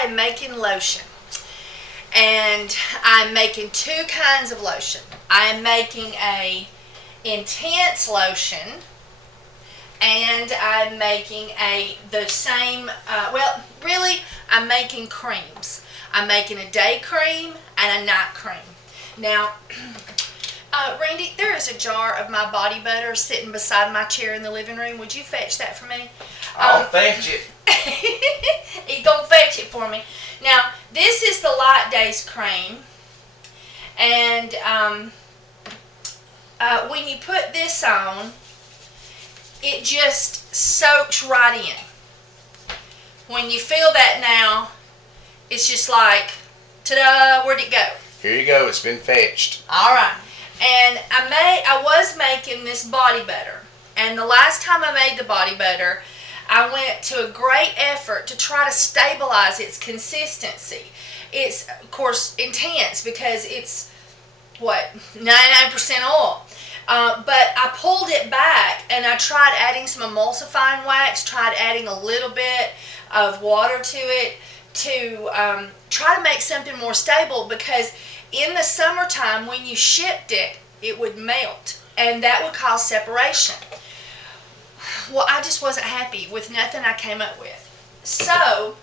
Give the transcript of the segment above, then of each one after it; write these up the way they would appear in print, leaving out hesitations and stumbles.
I am making lotion. And I'm making two kinds of lotion. I am making a intense lotion, and I'm making the same, well, really, I'm making creams. I'm making a day cream and a night cream. Now, Randy, there is a jar of my body butter sitting beside my chair in the living room. Would you fetch that for me? I'll fetch it. He's going to fetch it for me. Now, this is the Light Days cream. And when you put this on, it just soaks right in. When you feel that now, it's just like, ta-da, where'd it go? Here you go, it's been fetched. All right. And I was making this body butter. And the last time I made the body butter, I went to a great effort to try to stabilize its consistency. It's, of course, intense because it's, 99% oil. But I pulled it back and I tried adding some emulsifying wax, tried adding a little bit of water to it to try to make something more stable, because in the summertime when you shipped it, it would melt and that would cause separation. Well, I just wasn't happy with nothing I came up with. So,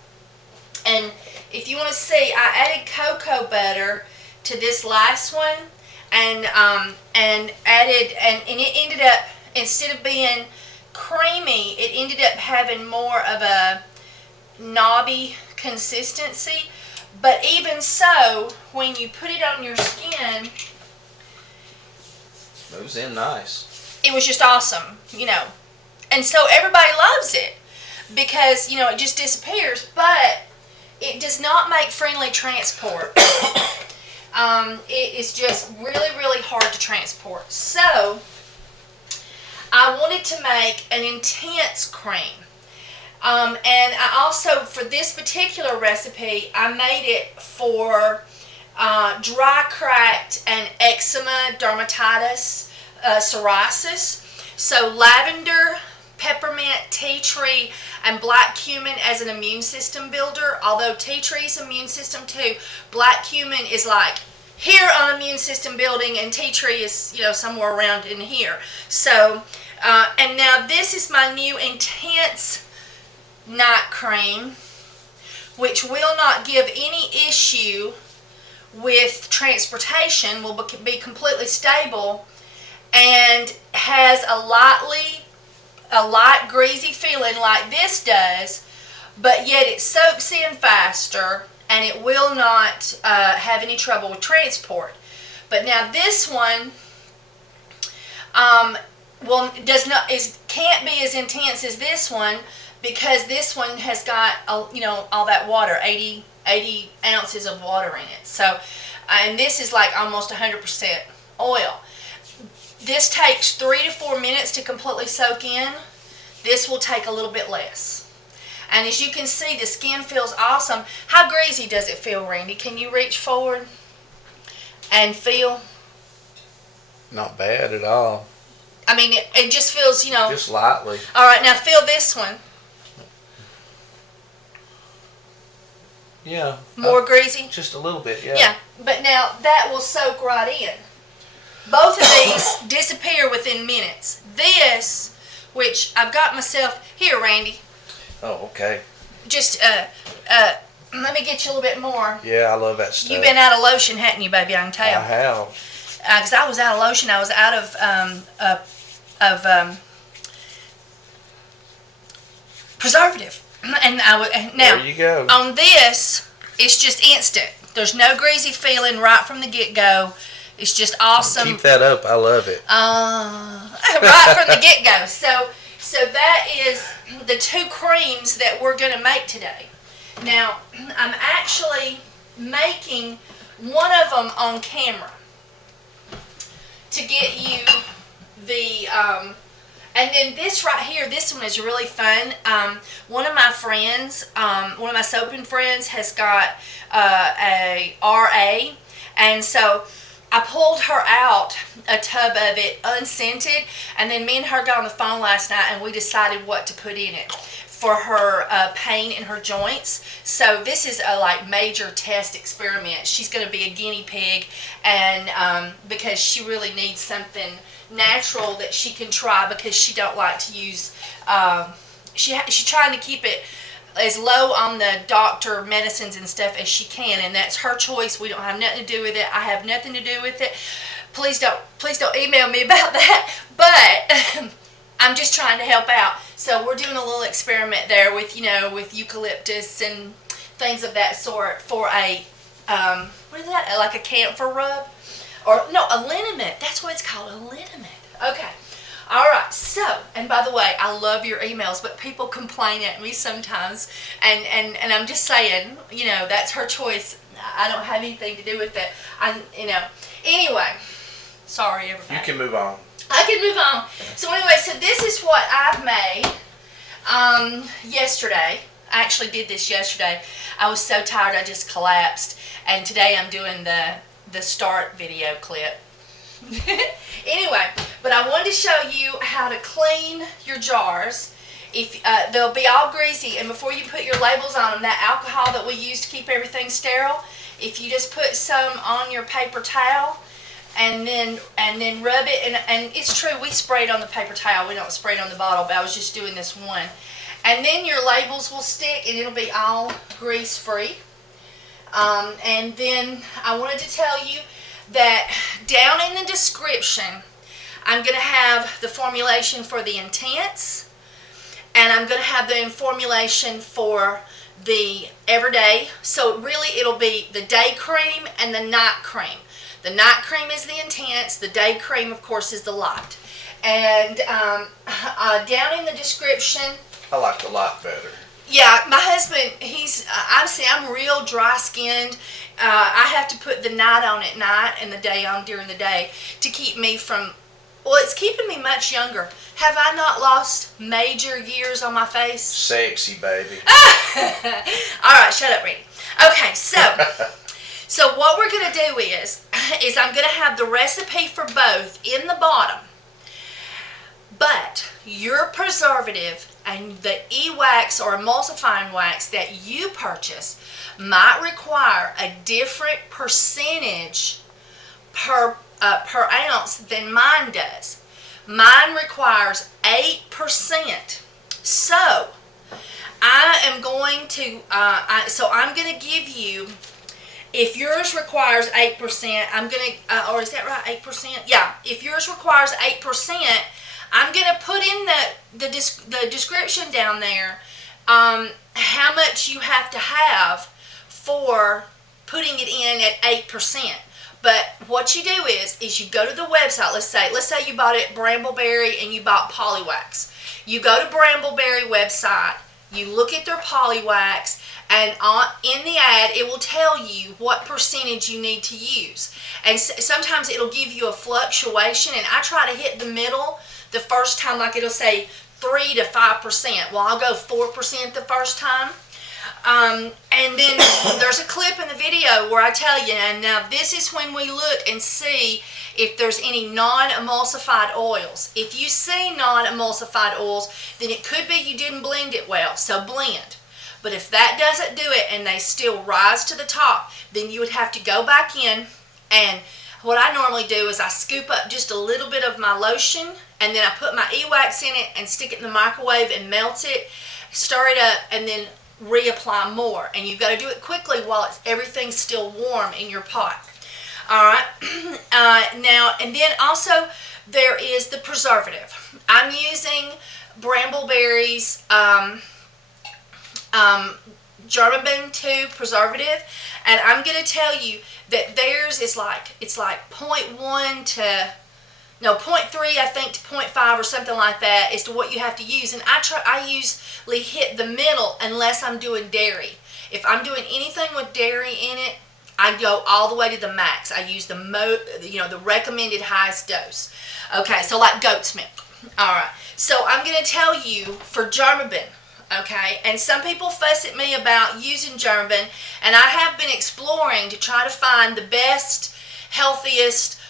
and if you want to see, I added cocoa butter to this last one, and added, and it ended up, instead of being creamy, it ended up having more of a knobby consistency. But even so, when you put it on your skin, Moves in nice. it was just awesome, you know. And so everybody loves it because, you know, it just disappears, but it does not make friendly transport. It is just really, really hard to transport. So I wanted to make an intense cream. And I also, for this particular recipe, I made it for dry, cracked, and eczema, dermatitis, psoriasis. So lavender, peppermint, tea tree, and black cumin as an immune system builder. Although tea tree is immune system too, black cumin is like here on immune system building, and tea tree is, you know, somewhere around in here. So, and now this is my new intense night cream, which will not give any issue with transportation, will be completely stable, and has a light greasy feeling like this does, but yet it soaks in faster and it will not have any trouble with transport. But now this one can't be as intense as this one, because this one has got all that water, 80 ounces of water in it. So, and this is like almost 100% oil. This takes 3 to 4 minutes to completely soak in. This will take a little bit less. And as you can see, the skin feels awesome. How greasy does it feel, Randy? Can you reach forward and feel? Not bad at all. I mean, it just feels, Just lightly. All right, now feel this one. Yeah. More greasy? Just a little bit, yeah. Yeah, but now that will soak right in. Both of these disappear within minutes. This, which I've got myself here, Randy. Oh, okay. Just let me get you a little bit more. Yeah, I love that stuff. You've been out of lotion, hadn't you, baby? I can tell. I have. Because I was out of lotion. I was out of preservative. And now There you go. on this, it's just instant. There's no greasy feeling right from the get-go. It's just awesome. Keep that up. I love it. Right from the get-go. So that is the two creams that we're going to make today. Now, I'm actually making one of them on camera to get you the, and then this right here, this one is really fun. One of my friends, one of my soaping friends has got a RA, and so I pulled her out a tub of it unscented, and then me and her got on the phone last night and we decided what to put in it. for her pain in her joints. So this is a like major test experiment. She's going to be a guinea pig, and because she really needs something natural that she can try, because she don't like to use. She's trying to keep it as low on the doctor medicines and stuff as she can, and that's her choice. We don't have nothing to do with it. I have nothing to do with it. Please don't email me about that. But I'm just trying to help out. So we're doing a little experiment there with with eucalyptus and things of that sort for a what is that? Like a camphor rub, or no, a liniment. That's what it's called, a liniment. Okay. All right, so, and by the way, I love your emails, but people complain at me sometimes, and I'm just saying, that's her choice. I don't have anything to do with it. Anyway, sorry, everybody. You can move on. I can move on. So anyway, so this is what I've made yesterday. I actually did this yesterday. I was so tired I just collapsed, and today I'm doing the start video clip. Anyway, but I wanted to show you how to clean your jars. If they'll be all greasy, and before you put your labels on them, that alcohol that we use to keep everything sterile, if you just put some on your paper towel and then rub it, and it's true, we spray it on the paper towel, we don't spray it on the bottle, but I was just doing this one, and then your labels will stick and it'll be all grease free. And then I wanted to tell you that down in the description, I'm going to have the formulation for the intense, and I'm going to have the formulation for the everyday. So really it'll be the day cream and the night cream. The night cream is the intense, the day cream of course is the light. And down in the description, I like the light better. yeah, my husband, I'm real dry skinned. I have to put the night on at night and the day on during the day to keep me from, well, it's keeping me much younger. Have I not lost major years on my face? Sexy, baby. All right, shut up, Randy. Okay, so what we're going to do is I'm going to have the recipe for both in the bottom. But your preservative and the e-wax or emulsifying wax that you purchase might require a different percentage per ounce than mine does. Mine requires 8%. So I am going to I'm going to give you, if yours requires 8%, I'm going to or is that right, 8%? Yeah, if yours requires 8%, I'm going to put in the description down there how much you have to have for putting it in at 8%. But what you do is you go to the website. Let's say you bought it at Brambleberry and you bought Polywax. You go to Brambleberry website, you look at their Polywax, and in the ad it will tell you what percentage you need to use. And sometimes it'll give you a fluctuation, and I try to hit the middle the first time. Like it'll say 3 to 5%. Well, I'll go 4% the first time. And then there's a clip in the video where I tell you, and now this is when we look and see if there's any non-emulsified oils. If you see non-emulsified oils, then it could be you didn't blend it well, so blend. But if that doesn't do it and they still rise to the top, then you would have to go back in, and what I normally do is I scoop up just a little bit of my lotion, and then I put my e-wax in it and stick it in the microwave and melt it, stir it up, and then reapply more. And you've got to do it quickly while everything's still warm in your pot. Alright, now, and then also there is the preservative. I'm using Brambleberry's geraben 2 preservative, and I'm going to tell you that theirs is it's like 0.1 to, no, 0.3 I think to 0.5 or something like that as to what you have to use. And I usually hit the middle unless I'm doing dairy. If I'm doing anything with dairy in it, I go all the way to the max. I use the recommended highest dose. Okay, so like goat's milk. All right, so I'm going to tell you for geraben. Okay, and some people fuss at me about using geraben, and I have been exploring to try to find the best, healthiest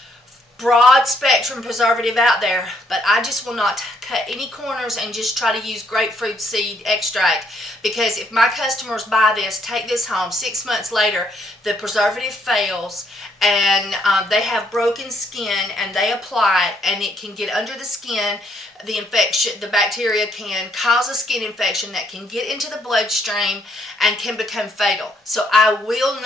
broad spectrum preservative out there, but I just will not cut any corners and just try to use grapefruit seed extract, because if my customers buy this, take this home, 6 months later, the preservative fails and they have broken skin and they apply it and it can get under the skin, the infection, the bacteria can cause a skin infection that can get into the bloodstream and can become fatal. So I will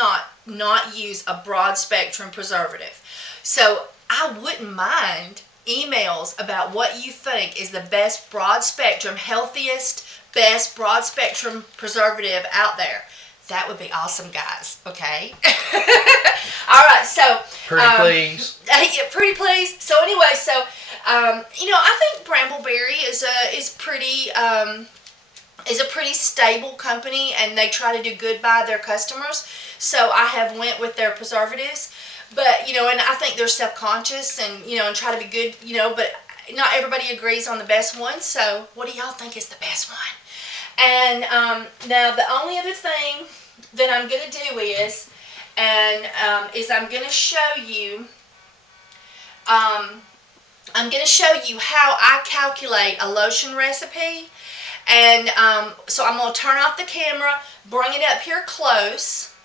not use a broad spectrum preservative. So I wouldn't mind emails about what you think is the best broad spectrum, healthiest, best broad spectrum preservative out there. That would be awesome, guys. Okay. All right. So Pretty please. Yeah, pretty please. So anyway, so I think Brambleberry is a pretty stable company, and they try to do good by their customers. So I have went with their preservatives. But, and I think they're self-conscious and, and try to be good, but not everybody agrees on the best one. So what do y'all think is the best one? And now the only other thing that I'm going to do is I'm going to show you, how I calculate a lotion recipe. And so I'm going to turn off the camera, bring it up here close,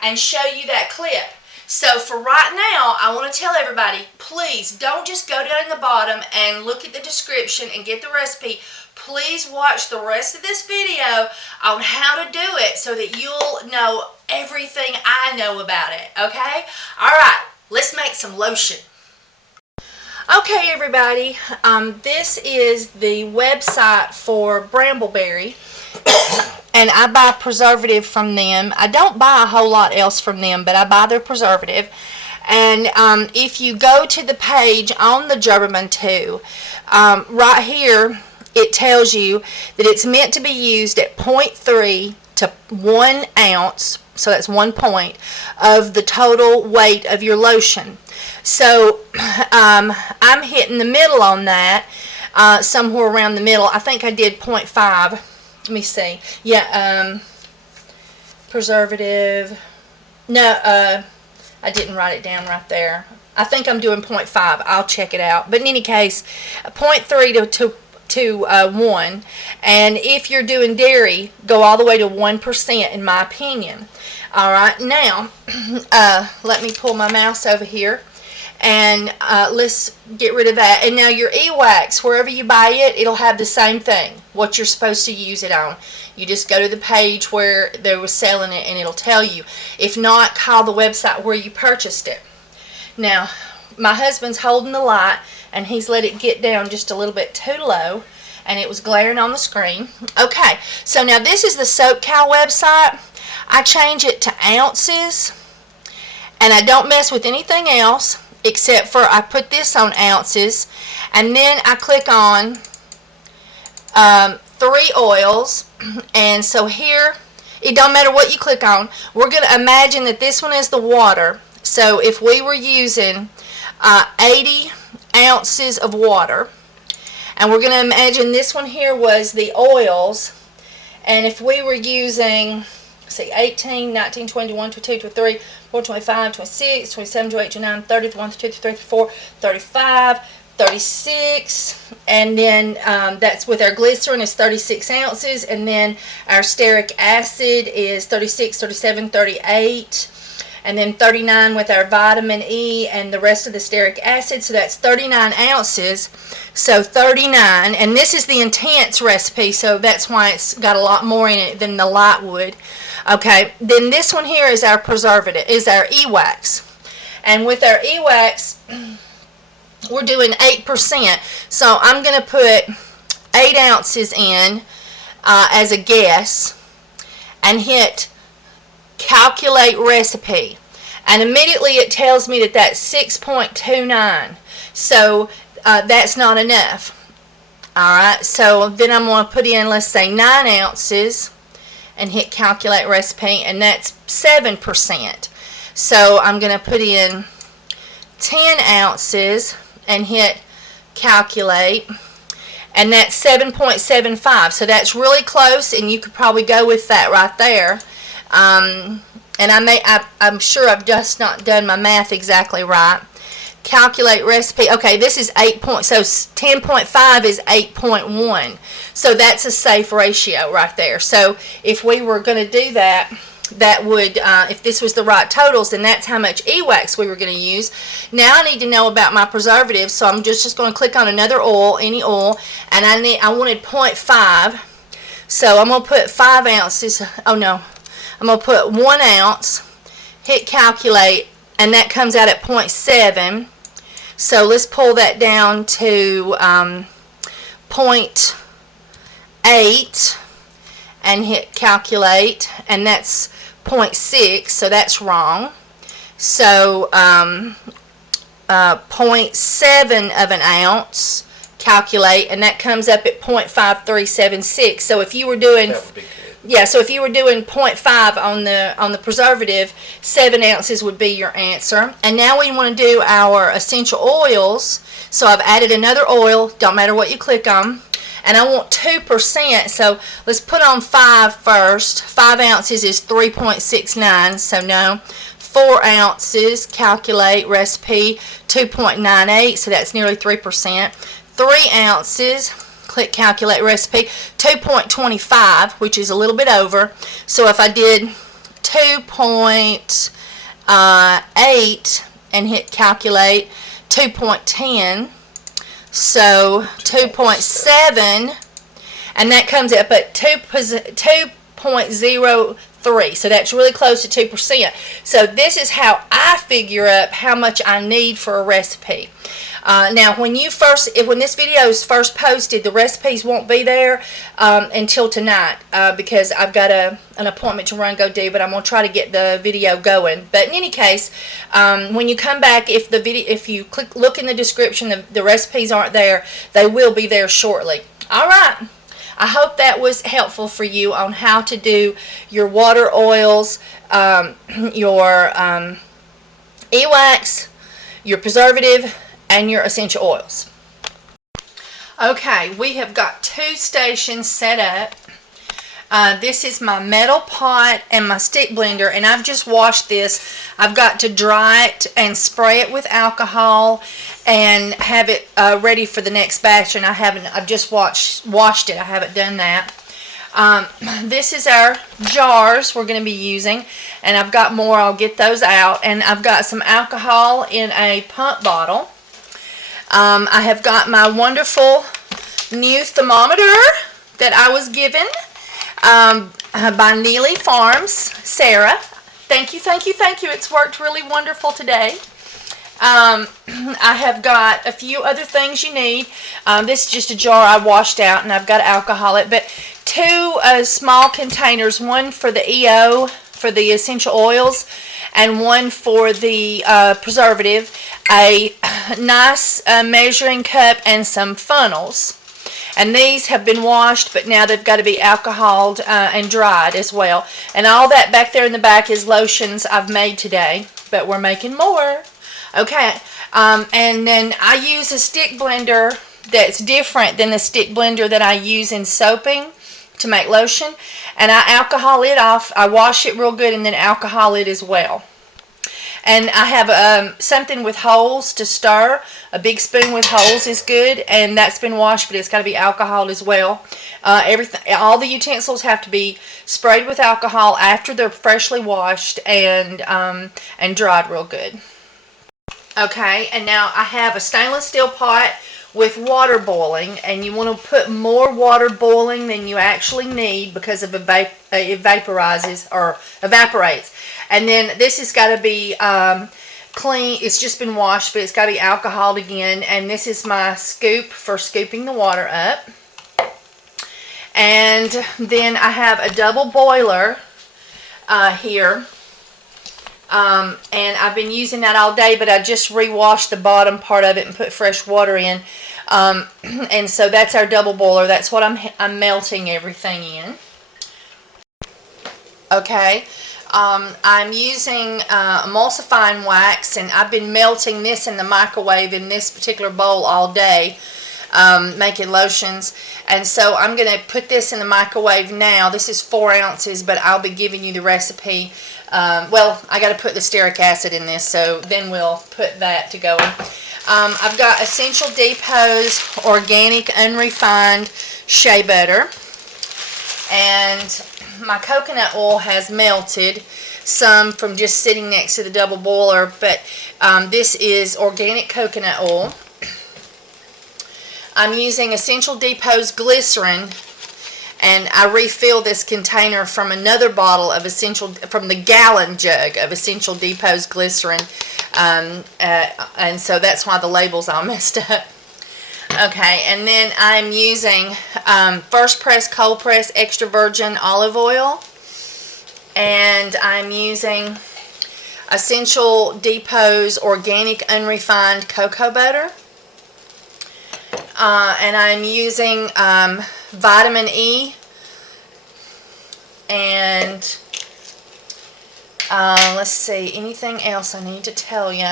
and show you that clip. So for right now, I want to tell everybody, please don't just go down in the bottom and look at the description and get the recipe. Please watch the rest of this video on how to do it so that you'll know everything I know about it, okay? All right, let's make some lotion. Okay, everybody, this is the website for Brambleberry. And I buy preservative from them. I don't buy a whole lot else from them, but I buy their preservative. And if you go to the page on the geraben too, right here it tells you that it's meant to be used at 0.3 to 1 ounce, so that's 1 point, of the total weight of your lotion. So I'm hitting the middle on that, somewhere around the middle. I think I did 0.5. Let me see. Yeah, preservative. No, I didn't write it down right there. I think I'm doing 0.5. I'll check it out. But in any case, 0.3 to 1. And if you're doing dairy, go all the way to 1%, in my opinion. All right. Now, let me pull my mouse over here. And let's get rid of that. And now your e-wax, wherever you buy it, it'll have the same thing, what you're supposed to use it on. You just go to the page where they were selling it and it'll tell you. If not, call the website where you purchased it. Now, my husband's holding the light and he's let it get down just a little bit too low, and it was glaring on the screen. Okay, so now this is the Soap Cow website. I change it to ounces, and I don't mess with anything else. Except for I put this on ounces, and then I click on 3 oils, and so here, it don't matter what you click on, we're going to imagine that this one is the water. So if we were using 80 ounces of water, and we're going to imagine this one here was the oils, and if we were using, see, 18, 19, 20, 21, 22, 23, 24, 25, 26, 27, 28, 29, 30, 31, 32, 33, 34, 35, 36, and then that's with our glycerin is 36 ounces, and then our stearic acid is 36, 37, 38, and then 39 with our vitamin E and the rest of the stearic acid, so that's 39 ounces. So 39, and this is the intense recipe, so that's why it's got a lot more in it than the light would. Okay, then this one here is our preservative, is our e-wax. And with our e-wax, we're doing 8%. So I'm going to put 8 ounces in as a guess and hit calculate recipe. And immediately it tells me that that's 6.29. So that's not enough. Alright, so then I'm going to put in, let's say, 9 ounces. And hit calculate recipe, and that's 7%. So I'm going to put in 10 ounces and hit calculate, and that's 7.75. So that's really close, and you could probably go with that right there. And I'm sure I've just not done my math exactly right. calculate recipe. Okay, this is 8 point, so 10.5 is 8.1. So that's a safe ratio right there. So if we were going to do that, that would, if this was the right totals, then that's how much e-wax we were going to use. Now I need to know about my preservatives, so I'm just going to click on another oil, any oil, and I wanted 0.5. So I'm going to put 5 ounces. Oh no, I'm going to put 1 ounce, hit calculate, and that comes out at 0.7. So let's pull that down to 0.8 and hit calculate, and that's 0.6, so that's wrong. So 0.7 of an ounce, calculate, and that comes up at 0.5376. So if you were doing, That would be good. yeah, so if you were doing 0.5 on the preservative, 7 ounces would be your answer. And now we want to do our essential oils. So I've added another oil, don't matter what you click on. And I want 2%, so let's put on 5 first. 5 ounces is 3.69, so no. 4 ounces, calculate recipe, 2.98, so that's nearly 3%. 3 ounces, click calculate recipe, 2.25, which is a little bit over. So if I did 2.8 and hit calculate, 2.10, so 2.7, and that comes up at 2.03, so that's really close to 2%. So this is how I figure up how much I need for a recipe. Now when this video is first posted, the recipes won't be there until tonight because I've got an appointment to go do, but I'm going to try to get the video going. But in any case, when you come back, if you look in the description, the recipes aren't there, they will be there shortly. Alright, I hope that was helpful for you on how to do your water oils, your e-wax, your preservative, and your essential oils. Okay, we have got 2 stations set up. This is my metal pot and my stick blender, and I've just washed this. I've got to dry it and spray it with alcohol and have it ready for the next batch, and I've just washed it. I haven't done that. This is our jars we're going to be using, and I've got more. I'll get those out, and I've got some alcohol in a pump bottle. I have got my wonderful new thermometer that I was given by Neely Farms, Sarah. Thank you, thank you, thank you. It's worked really wonderful today. I have got a few other things you need. This is just a jar I washed out, and I've got alcohol in it, but 2 small containers, one for the EO, for the essential oils, and one for the preservative, a nice measuring cup, and some funnels. And these have been washed, but now they've got to be alcoholed and dried as well. And all that back there in the back is lotions I've made today, but we're making more. Okay, and then I use a stick blender that's different than the stick blender that I use in soaping to make lotion, and I alcohol it off. I wash it real good and then alcohol it as well. And I have something with holes to stir. A big spoon with holes is good, and that's been washed, but it's got to be alcohol as well. All the utensils have to be sprayed with alcohol after they're freshly washed and dried real good. Okay, and now I have a stainless steel pot with water boiling, and you want to put more water boiling than you actually need because of it vaporizes or evaporates. And then this has got to be clean. It's just been washed, but it's got to be alcoholed again. And this is my scoop for scooping the water up. And then I have a double boiler here. And I've been using that all day, but I just re-washed the bottom part of it and put fresh water in. And so that's our double boiler. That's what I'm melting everything in. Okay. I'm using emulsifying wax, and I've been melting this in the microwave in this particular bowl all day, making lotions. And so I'm going to put this in the microwave now. This is 4 ounces, but I'll be giving you the recipe Well, I got to put the stearic acid in this, so then we'll put that to going. I've got Essential Depot's organic unrefined shea butter, and my coconut oil has melted, some from just sitting next to the double boiler, but this is organic coconut oil. I'm using Essential Depot's glycerin, and I refill this container from another bottle of from the gallon jug of Essential Depot's glycerin, and so that's why the label's all messed up. Okay, and then I'm using first press, cold press, extra virgin olive oil, and I'm using Essential Depot's organic unrefined cocoa butter, and I'm using vitamin E, and let's see, anything else I need to tell you?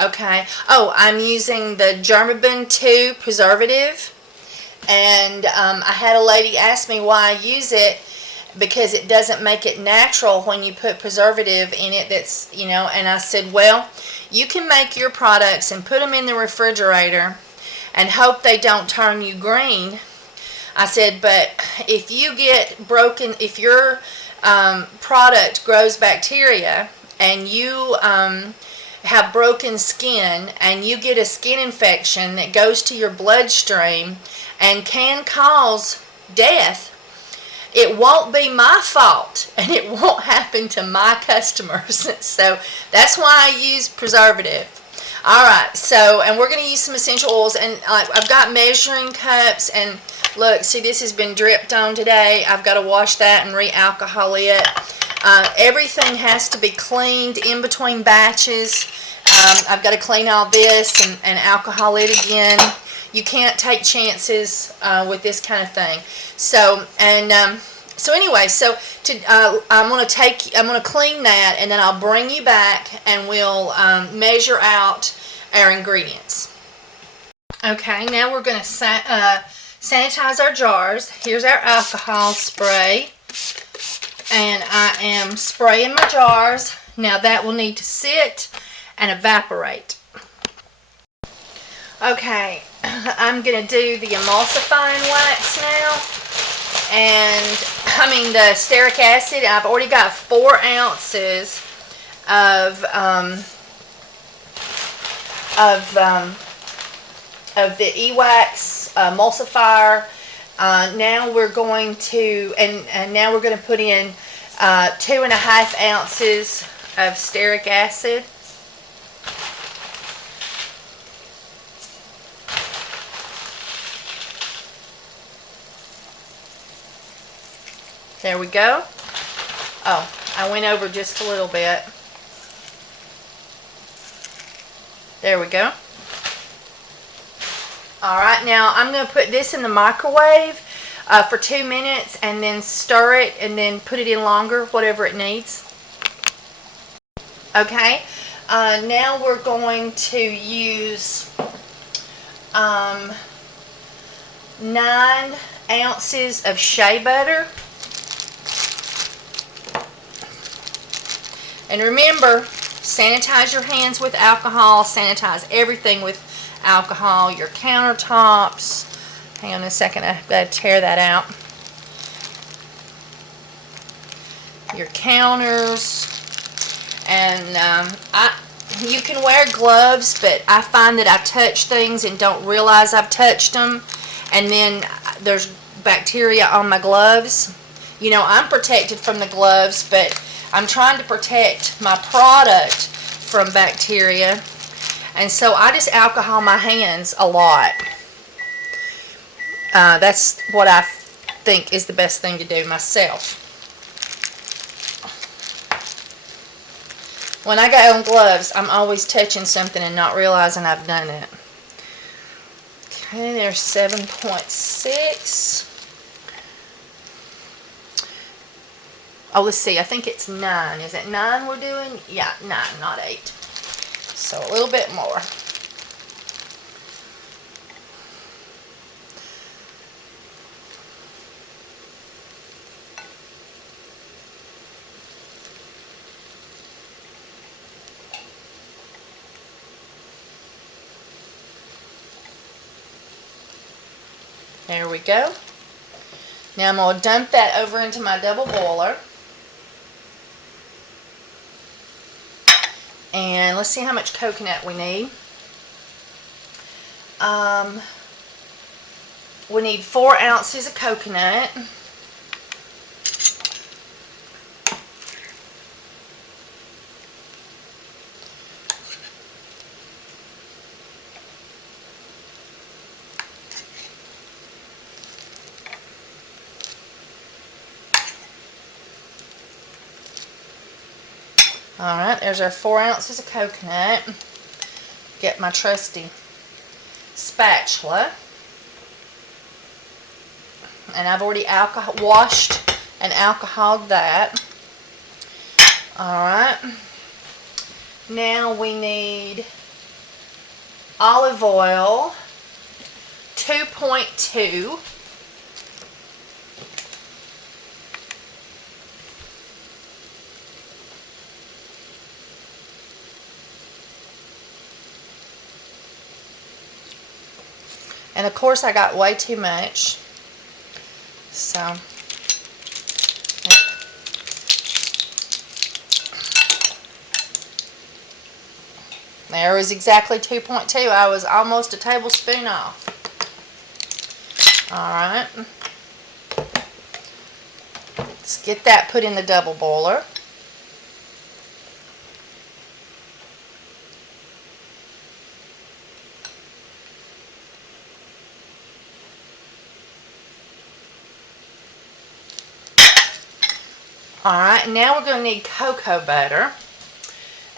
Okay. Oh, I'm using the geraben 2 preservative, and I had a lady ask me why I use it, because it doesn't make it natural when you put preservative in it. That's, and I said, well, you can make your products and put them in the refrigerator and hope they don't turn you green. I said, but if you get broken, if your product grows bacteria and you have broken skin and you get a skin infection that goes to your bloodstream and can cause death, it won't be my fault, and it won't happen to my customers. So that's why I use preservative. Alright, so, and we're going to use some essential oils, and I've got measuring cups, and look, see, this has been dripped on today. I've got to wash that and re-alcohol it. Everything has to be cleaned in between batches. I've got to clean all this and alcohol it again. You can't take chances with this kind of thing. So, so anyway, so I'm going to clean that, and then I'll bring you back and we'll measure out our ingredients. Okay, now we're going to sanitize our jars. Here's our alcohol spray, and I am spraying my jars. Now that will need to sit and evaporate. Okay, I'm going to do the emulsifying wax now, and the stearic acid. I've already got 4 ounces of Vit E wax emulsifier. Now we're going to, and now we're going to put in 2.5 ounces of stearic acid. There we go. Oh, I went over just a little bit. There we go. Alright, now I'm going to put this in the microwave for 2 minutes, and then stir it, and then put it in longer, whatever it needs. Okay, now we're going to use 9 ounces of shea butter. And remember, sanitize your hands with alcohol, sanitize everything with alcohol, your countertops. Hang on a second, I've got to tear that out. Your counters. And you can wear gloves, but I find that I touch things and don't realize I've touched them, and then there's bacteria on my gloves. I'm protected from the gloves, but I'm trying to protect my product from bacteria, and so I just alcohol my hands a lot. That's what I think is the best thing to do myself. When I go on gloves, I'm always touching something and not realizing I've done it. Okay, there's 7.6. Oh, let's see. I think it's 9. Is it 9 we're doing? Yeah, 9, not 8. So a little bit more. There we go. Now I'm going to dump that over into my double boiler. And let's see how much coconut we need. We need 4 ounces of coconut. Alright, there's our 4 ounces of coconut. Get my trusty spatula. And I've already washed and alcoholed that. Alright. Now we need olive oil, 2.2. And of course I got way too much. So there was exactly 2.2. I was almost a tablespoon off. Alright. Let's get that put in the double boiler. Alright, now we're going to need cocoa butter.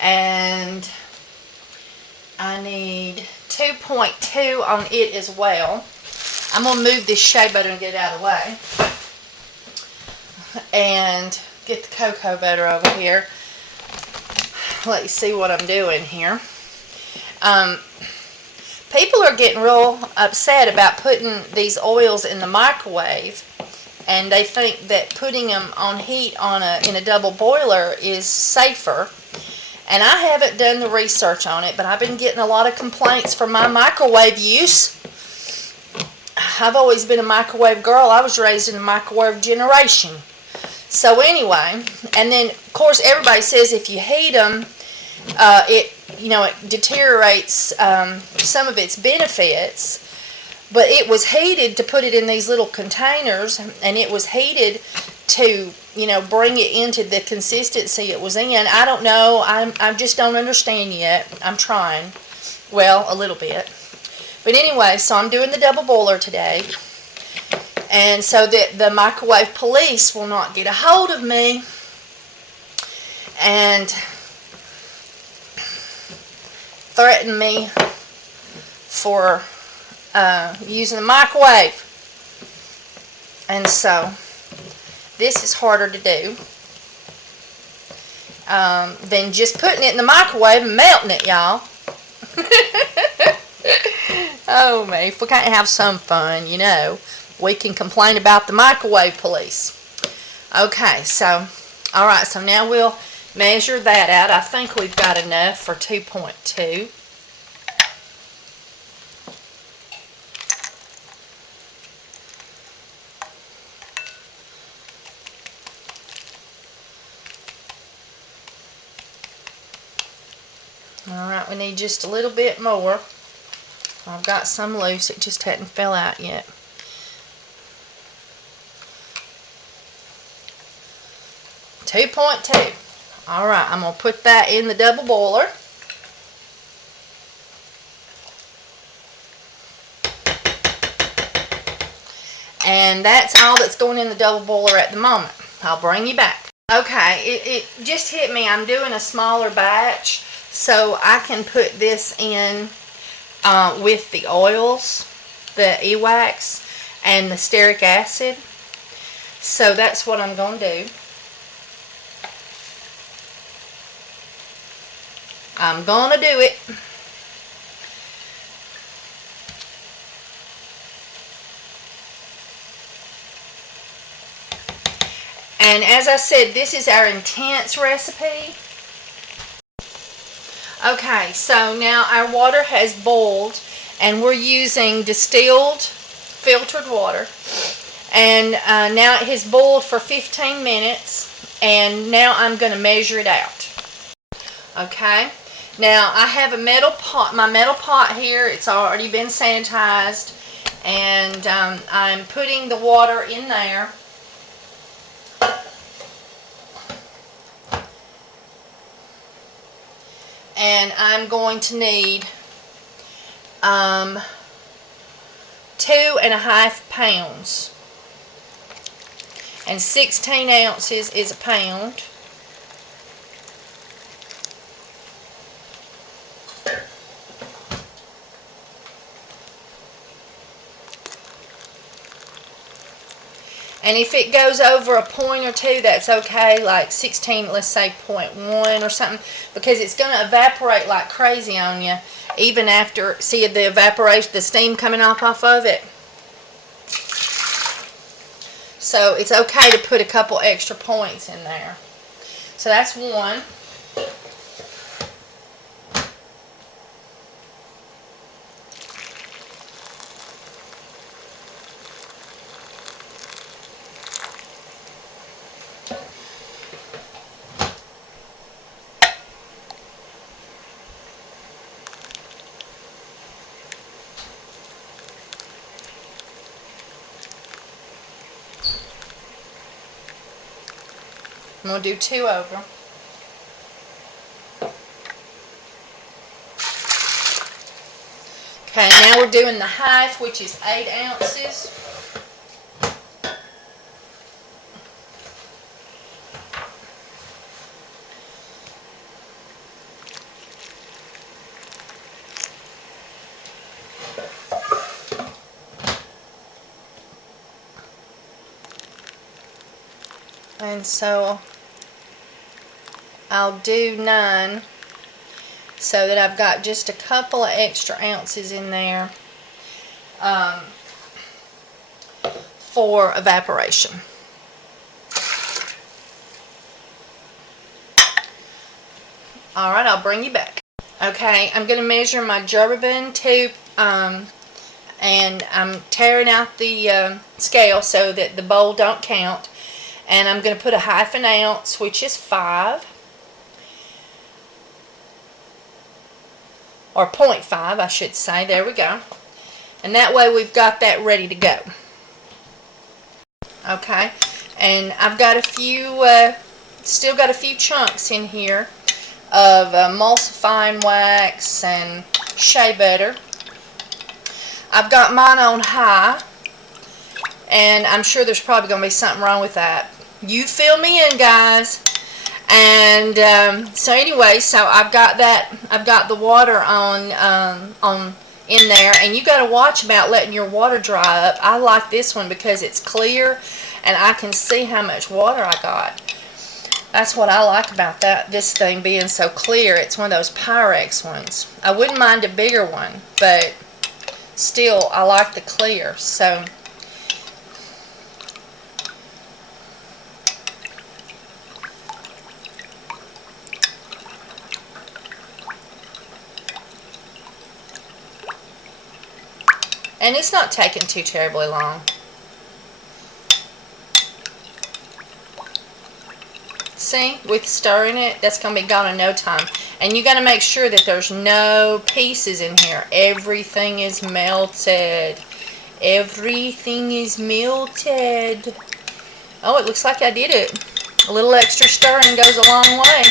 And I need 2.2 on it as well. I'm going to move this shea butter and get it out of the way. And get the cocoa butter over here. Let you see what I'm doing here. People are getting real upset about putting these oils in the microwave. And they think that putting them on heat in a double boiler is safer. And I haven't done the research on it, but I've been getting a lot of complaints from my microwave use. I've always been a microwave girl. I was raised in a microwave generation. So anyway, and then of course everybody says if you heat them, it deteriorates some of its benefits. But it was heated to put it in these little containers, and it was heated to, bring it into the consistency it was in. I don't know. I just don't understand yet. I'm trying. Well, a little bit. But anyway, so I'm doing the double boiler today. And so that the microwave police will not get a hold of me and threaten me for using the microwave. And so this is harder to do than just putting it in the microwave and melting it, y'all. Oh man, if we can't have some fun, we can complain about the microwave police. Okay, so alright, so now we'll measure that out. I think we've got enough for 2.2. Alright, we need just a little bit more. I've got some loose, it just hadn't fell out yet. .2. Alright, I'm going to put that in the double boiler. And that's all that's going in the double boiler at the moment. I'll bring you back. Okay, it just hit me. I'm doing a smaller batch, so I can put this in with the oils, the e-wax, and the stearic acid. So that's what I'm going to do. I'm going to do it. And as I said, this is our intense recipe. Okay, so now our water has boiled, and we're using distilled filtered water. And now it has boiled for 15 minutes. And now I'm going to measure it out. Okay. Now I have a metal pot, my metal pot here. It's already been sanitized. And I'm putting the water in there. And I'm going to need 2.5 pounds. And 16 ounces is a pound. And if it goes over a point or two, that's okay, like 16, let's say 0.1 or something, because it's going to evaporate like crazy on you, even after, see the evaporation, the steam coming off of it. So it's okay to put a couple extra points in there. So that's one. I'm going to do 2 over. Okay, now we're doing the half, which is 8 ounces. And so I'll do 9 so that I've got just a couple of extra ounces in there for evaporation. Alright, I'll bring you back. Okay, I'm going to measure my geraben tube, and I'm tearing out the scale so that the bowl don't count. And I'm going to put 1/2 ounce, which is 5. Or 0.5, I should say. There we go. And that way we've got that ready to go. Okay. And I've got a few, still got a few chunks in here of emulsifying wax and shea butter. I've got mine on high. And I'm sure there's probably going to be something wrong with that. You fill me in, guys. And so anyway, so I've got that. I've got the water on in there, and you got to watch about letting your water dry up. I like this one because it's clear, and I can see how much water I got. That's what I like about that. This thing being so clear. It's one of those Pyrex ones. I wouldn't mind a bigger one, but still, I like the clear. So. And it's not taking too terribly long. See, with stirring it, that's going to be gone in no time. And you got to make sure that there's no pieces in here. Everything is melted. Everything is melted. Oh, it looks like I did it. A little extra stirring goes a long way.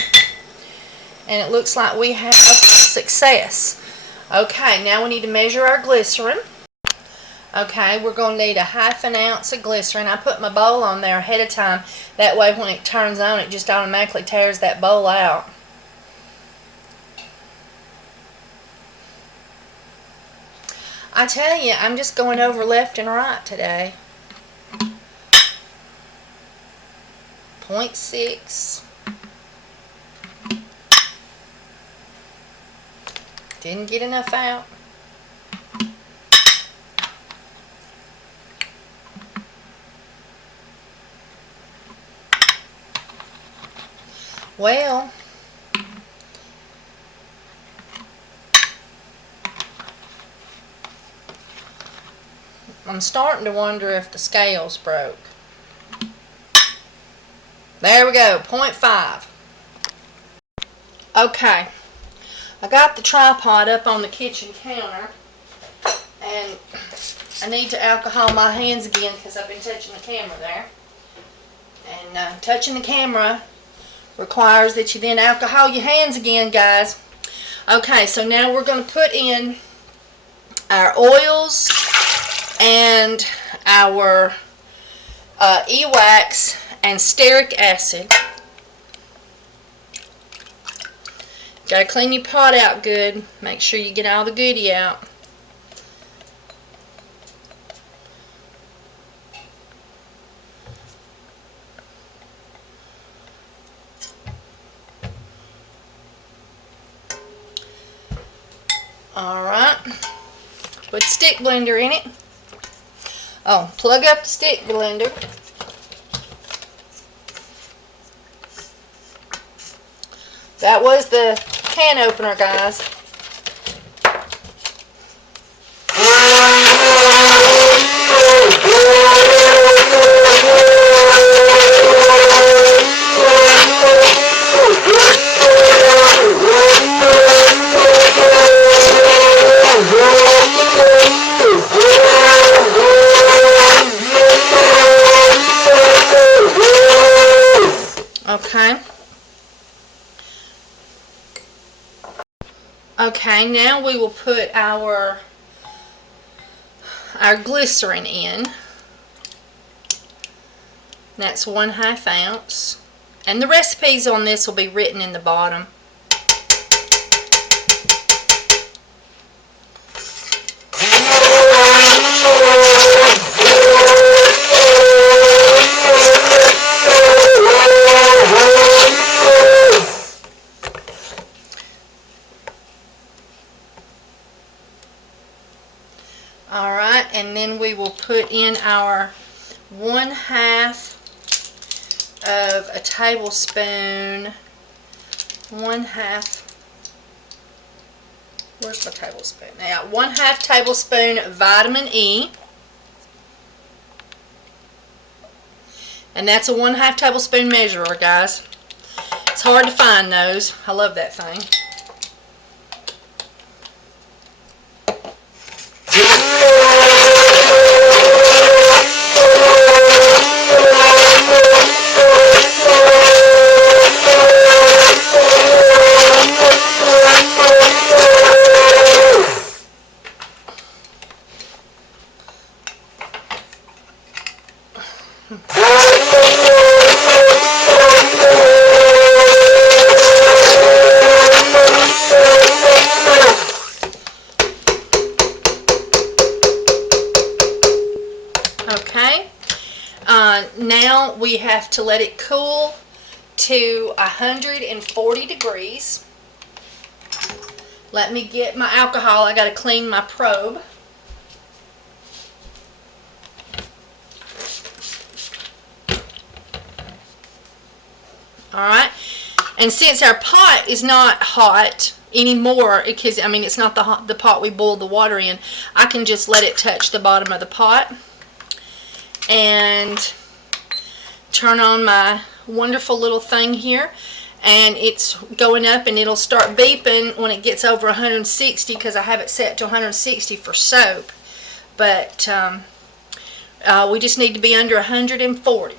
And it looks like we have success. Okay, now we need to measure our glycerin. Okay, we're going to need 1/2 ounce of glycerin. I put my bowl on there ahead of time. That way when it turns on, it just automatically tears that bowl out. I tell you, I'm just going over left and right today. 0.6. Didn't get enough out. Well, I'm starting to wonder if the scales broke. There we go, 0.5. Okay, I got the tripod up on the kitchen counter, and I need to alcohol my hands again because I've been touching the camera there. And touching the camera requires that you then alcohol your hands again, guys. Okay, so now we're going to put in our oils and our E-wax and stearic acid. Gotta clean your pot out good. Make sure you get all the goodie out. Alright. Put the stick blender in it. Oh, plug up the stick blender. That was the can opener, guys. Okay. Okay, now we will put our glycerin in. That's 1/2 ounce. And the recipes on this will be written in the bottom. Alright, and then we will put in our 1/2 of a tablespoon. 1/2. Where's my tablespoon? Now, 1/2 tablespoon vitamin E. And that's a 1/2 tablespoon measurer, guys. It's hard to find those. I love that thing. Okay, now we have to let it cool to 140 degrees. Let me get my alcohol. I got to clean my probe. Alright, and since our pot is not hot anymore, because I mean it's not the pot we boiled the water in, I can just let it touch the bottom of the pot and turn on my wonderful little thing here, and it's going up, and it'll start beeping when it gets over 160 because I have it set to 160 for soap, but we just need to be under 140.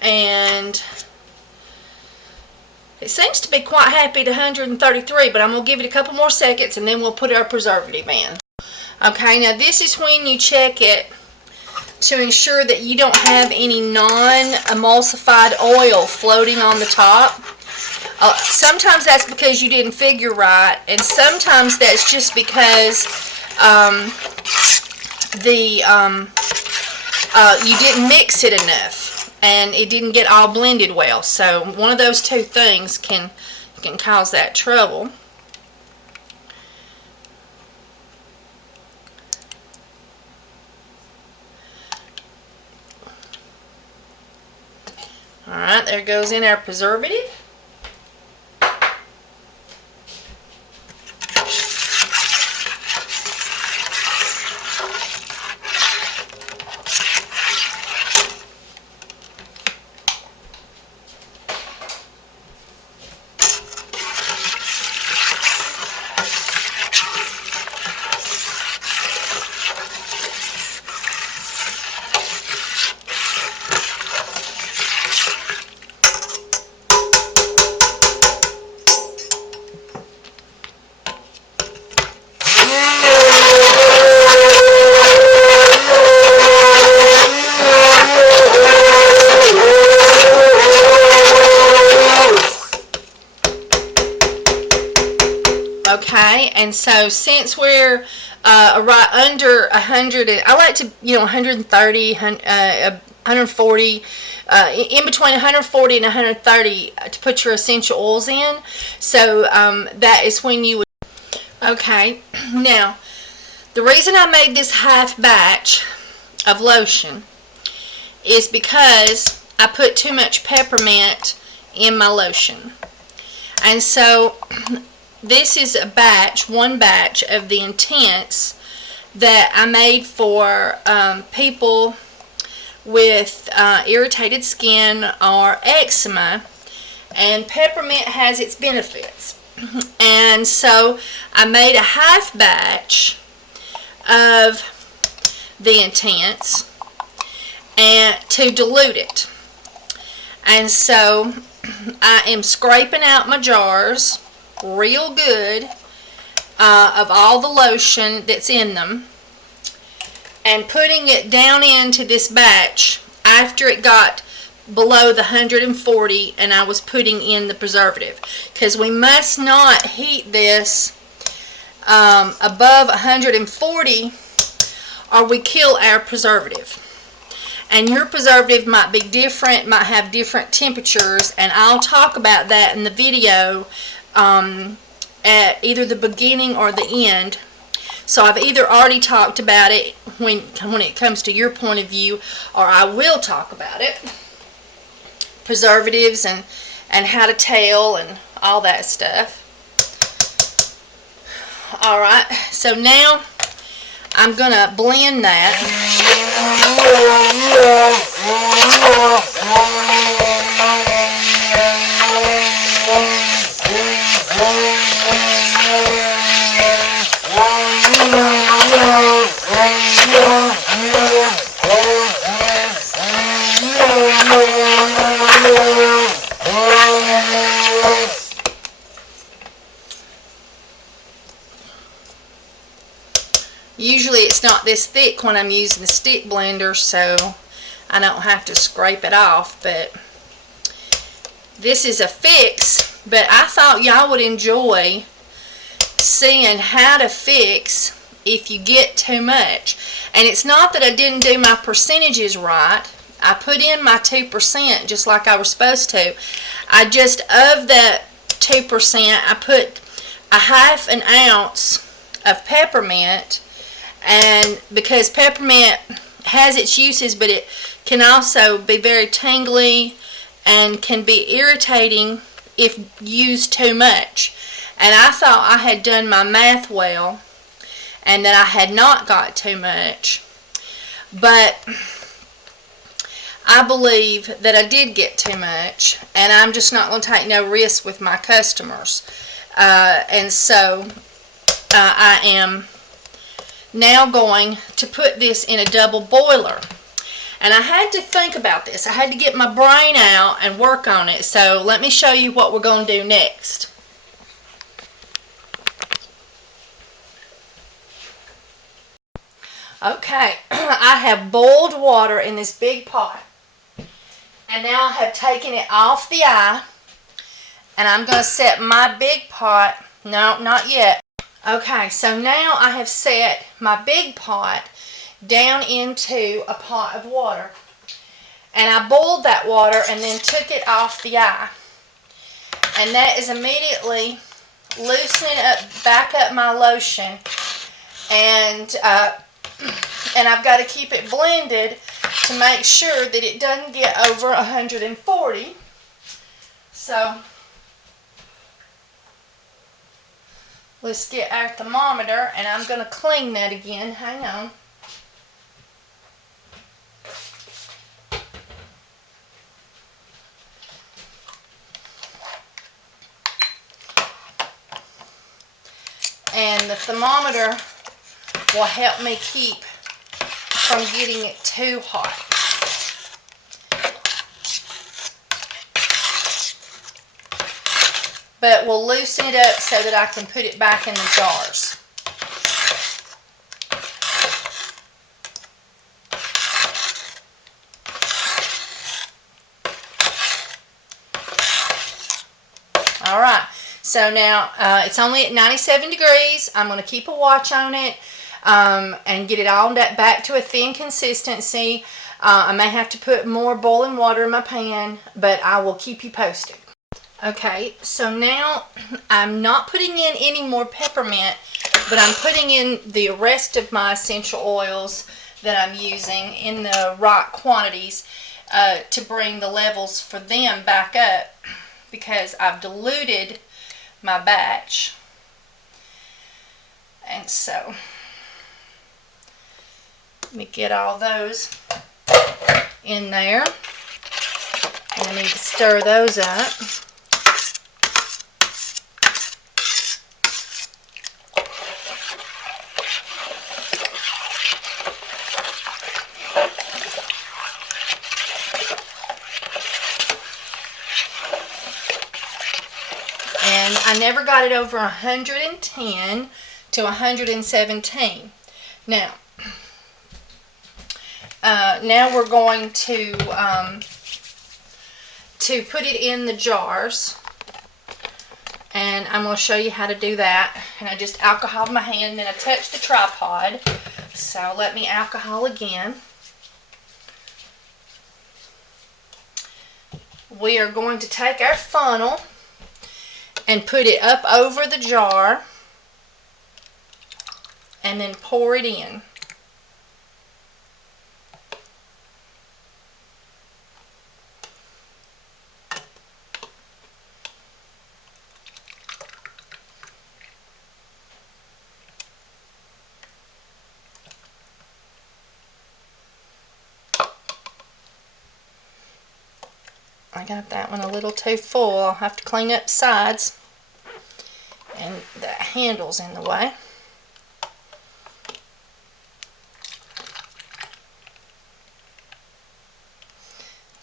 And it seems to be quite happy at 133, but I'm going to give it a couple more seconds and then we'll put our preservative in. Okay, now this is when you check it to ensure that you don't have any non-emulsified oil floating on the top. Sometimes that's because you didn't figure right, and sometimes that's just because you didn't mix it enough and it didn't get all blended well. So one of those two things can cause that trouble. Alright, there goes in our preservative. Okay, and so since we're right under 100, I like to, 130, 140, in between 140 and 130 to put your essential oils in. So that is when you would. Okay, now the reason I made this half batch of lotion is because I put too much peppermint in my lotion. And so this is a batch, one batch of the Intense that I made for people with irritated skin or eczema, and peppermint has its benefits. And so I made a half batch of the Intense and to dilute it. And so I am scraping out my jars real good of all the lotion that's in them and putting it down into this batch after it got below the 140 and I was putting in the preservative, because we must not heat this above 140 or we kill our preservative. And your preservative might be different, might have different temperatures, and I'll talk about that in the video at either the beginning or the end. So I've either already talked about it when it comes to your point of view, or I will talk about it. Preservatives and how to tell and all that stuff. Alright, so now I'm going to blend that. Usually it's not this thick when I'm using the stick blender, so I don't have to scrape it off, but this is a fix. But I thought y'all would enjoy seeing how to fix if you get too much. And it's not that I didn't do my percentages right. I put in my 2% just like I was supposed to. I just, of that 2%, I put a half an ounce of peppermint. And because peppermint has its uses, but it can also be very tingly and can be irritating if used too much. And I thought I had done my math well and that I had not got too much, but I believe that I did get too much, and I'm just not going to take no risk with my customers. And so I am now going to put this in a double boiler. And I had to think about this. I had to get my brain out and work on it. So let me show you what we're going to do next. Okay, I have boiled water in this big pot. And now I have taken it off the eye. And I'm going to set my big pot. No, not yet. Okay, so now I have set my big pot down into a pot of water. And I boiled that water and then took it off the eye. And that is immediately loosening back up my lotion. And I've got to keep it blended to make sure that it doesn't get over 140. So let's get our thermometer, and I'm going to clean that again. Hang on. And the thermometer will help me keep from getting it too hot. But we'll loosen it up so that I can put it back in the jars. Alright, So now it's only at 97 degrees. I'm going to keep a watch on it and get it all back to a thin consistency. I may have to put more boiling water in my pan, but I will keep you posted. Okay, so now I'm not putting in any more peppermint, but I'm putting in the rest of my essential oils that I'm using in the right quantities to bring the levels for them back up, because I've diluted my batch. And so let me get all those in there. And I need to stir those up. And I never got it over 110 to 117. Now we're going to put it in the jars, and I'm going to show you how to do that. And I just alcoholed my hand, then I touched the tripod. So let me alcohol again. We are going to take our funnel and put it up over the jar and then pour it in. I got that one a little too full. I'll have to clean up the sides, and the handle's in the way.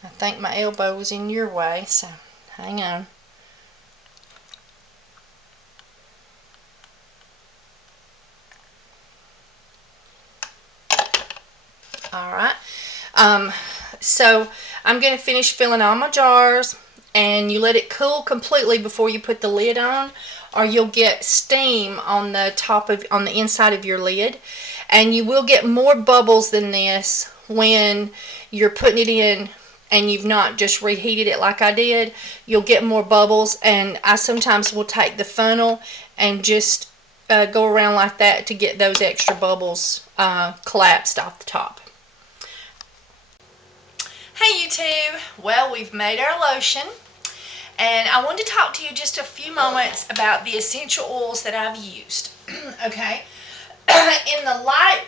I think my elbow was in your way, so hang on. Alright, so I'm going to finish filling all my jars, and you let it cool completely before you put the lid on, or you'll get steam on the inside of your lid, and you will get more bubbles than this when you're putting it in and you've not just reheated it like I did. You'll get more bubbles, and I sometimes will take the funnel and just go around like that to get those extra bubbles collapsed off the top. Hey YouTube, well, we've made our lotion, and I wanted to talk to you just a few moments about the essential oils that I've used. Okay, in the light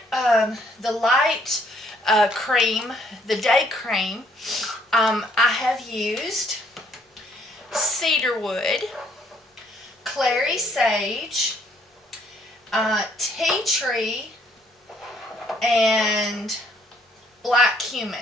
cream, the day cream, I have used cedarwood, clary sage, tea tree, and black cumin.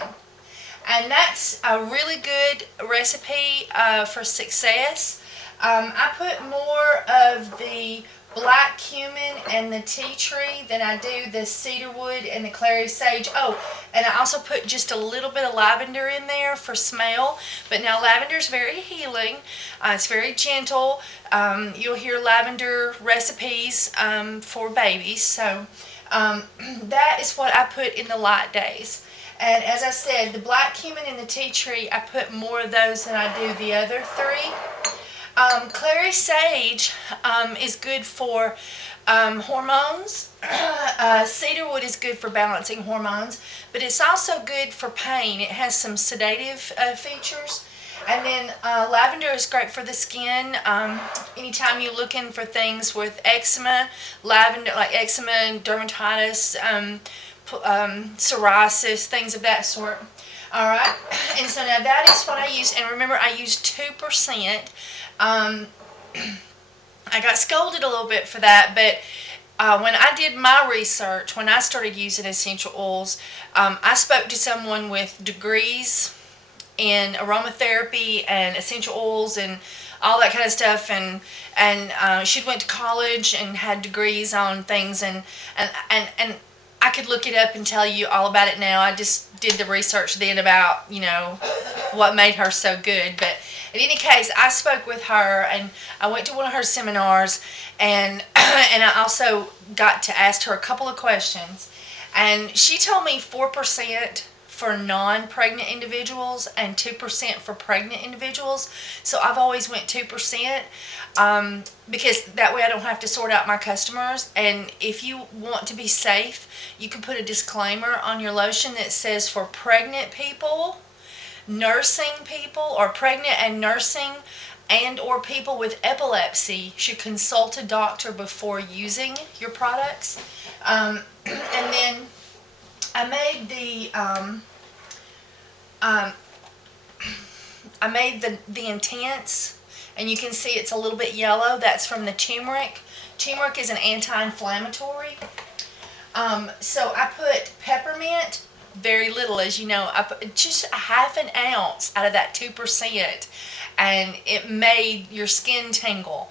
And that's a really good recipe for success. I put more of the black cumin and the tea tree than I do the cedarwood and the clary sage. Oh, and I also put just a little bit of lavender in there for smell. But now lavender is very healing. It's very gentle. You'll hear lavender recipes for babies. So that is what I put in the light days. And as I said, the black cumin and the tea tree, I put more of those than I do the other three. Clary sage is good for hormones. Cedarwood is good for balancing hormones, but it's also good for pain. It has some sedative features. And then lavender is great for the skin. Anytime you're looking for things with eczema, lavender, like eczema and dermatitis, psoriasis, things of that sort. Alright, and so now that is what I used, and remember I used 2%. I got scolded a little bit for that, but when I did my research, when I started using essential oils, I spoke to someone with degrees in aromatherapy and essential oils and all that kind of stuff, and she went to college and had degrees on things, and I could look it up and tell you all about it now. I just did the research then about, you know, what made her so good. But in any case, I spoke with her, and I went to one of her seminars, and and I also got to ask her a couple of questions, and she told me 4% for non-pregnant individuals and 2% for pregnant individuals. So I've always went 2%, because that way I don't have to sort out my customers. And if you want to be safe, you can put a disclaimer on your lotion that says for pregnant people, nursing people, or pregnant and nursing, and or people with epilepsy should consult a doctor before using your products. And then I made the intense, and you can see it's a little bit yellow. That's from the turmeric. Turmeric is an anti-inflammatory. So I put peppermint, very little, as you know. I put just a half an ounce out of that 2%, and it made your skin tingle.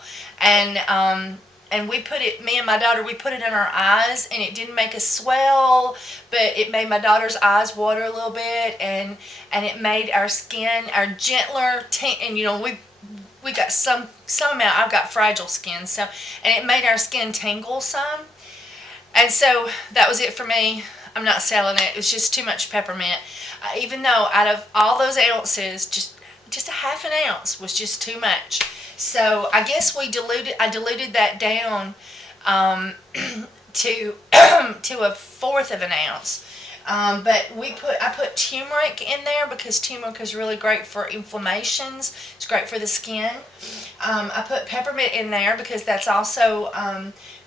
And we put it, me and my daughter, we put it in our eyes, and it didn't make us swell, but it made my daughter's eyes water a little bit, and it made our skin, our gentler, and you know, we got some amount, I've got fragile skin, so, and it made our skin tingle some. And so that was it for me. I'm not selling it. It was just too much peppermint. Even though out of all those ounces, just a half an ounce was just too much. So I guess I diluted that down to to a fourth of an ounce. But I put turmeric in there because turmeric is really great for inflammations. It's great for the skin. I put peppermint in there because that's also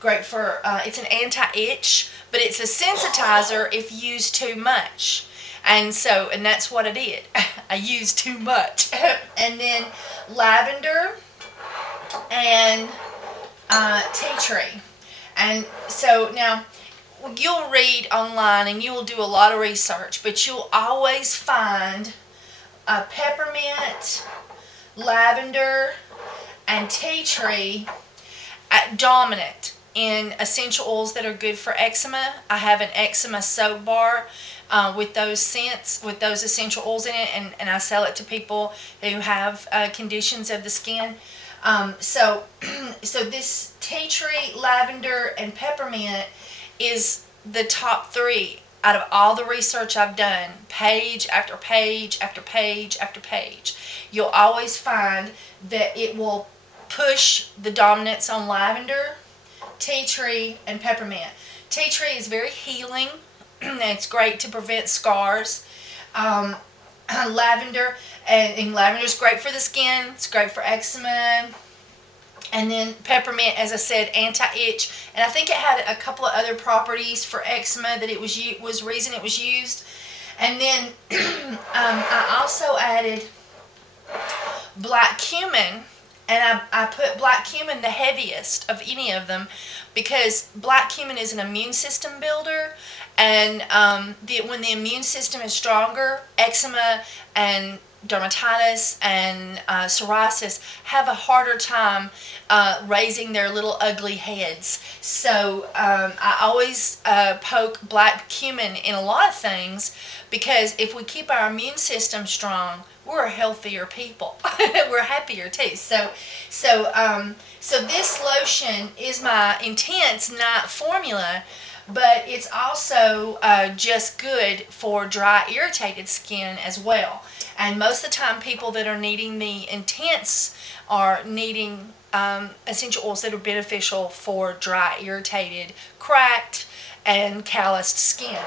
great for, it's an anti-itch, but it's a sensitizer if used too much. And that's what I did. I used too much. And then lavender and tea tree. And so now you'll read online and you will do a lot of research, but you'll always find peppermint, lavender, and tea tree dominant in essential oils that are good for eczema. I have an eczema soap bar with those scents, with those essential oils in it, and I sell it to people who have conditions of the skin. So this tea tree, lavender, and peppermint is the top 3 out of all the research I've done, page after page after page after page. You'll always find that it will push the dominance on lavender, tea tree, and peppermint. Tea tree is very healing. It's great to prevent scars. Lavender, and lavender is great for the skin. It's great for eczema. And then peppermint, as I said, anti-itch. And I think it had a couple of other properties for eczema that it was reason it was used. And then I also added black cumin. And I put black cumin the heaviest of any of them because black cumin is an immune system builder. And when the immune system is stronger, eczema and dermatitis and psoriasis have a harder time raising their little ugly heads. So I always poke black cumin in a lot of things because if we keep our immune system strong, we're healthier people. We're happier too. So this lotion is my intense night formula, but it's also just good for dry, irritated skin as well. And most of the time, people that are needing the intense are needing essential oils that are beneficial for dry, irritated, cracked, and calloused skin.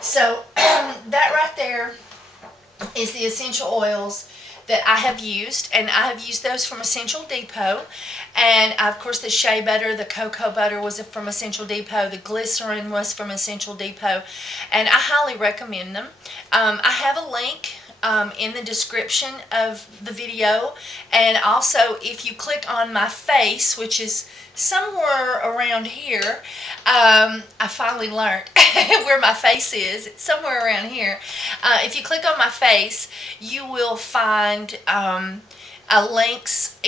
So that right there is the essential oils that I have used, and I have used those from Essential Depot. And of course the shea butter, the cocoa butter was from Essential Depot, the glycerin was from Essential Depot, and I highly recommend them. I have a link in the description of the video, and also if you click on my face, which is somewhere around here, I finally learned where my face is. It's somewhere around here. If you click on my face, you will find links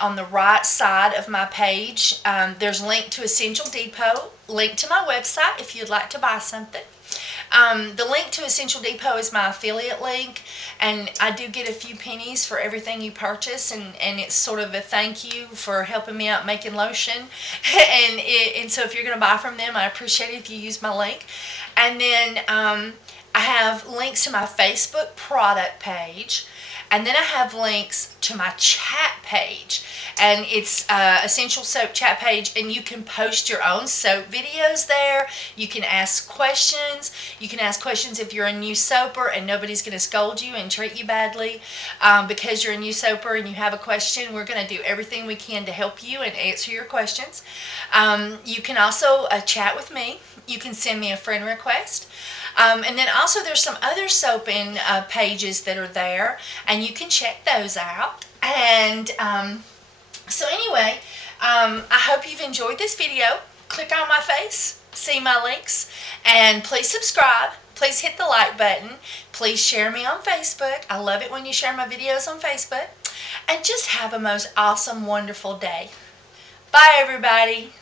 on the right side of my page. There's a link to Essential Depot, link to my website if you'd like to buy something. The link to Essential Depot is my affiliate link, and I do get a few pennies for everything you purchase, and it's sort of a thank you for helping me out making lotion. and so if you're going to buy from them, I appreciate it if you use my link. And then I have links to my Facebook product page. And then I have links to my chat page, and it's Essential Soap chat page, and you can post your own soap videos there. You can ask questions. You can ask questions if you're a new soaper, and nobody's going to scold you and treat you badly because you're a new soaper and you have a question. We're going to do everything we can to help you and answer your questions. You can also chat with me. You can send me a friend request. And then also there's some other soaping pages that are there, and you can check those out. And so anyway, I hope you've enjoyed this video. Click on my face, see my links, and please subscribe. Please hit the like button. Please share me on Facebook. I love it when you share my videos on Facebook. And just have a most awesome, wonderful day. Bye, everybody.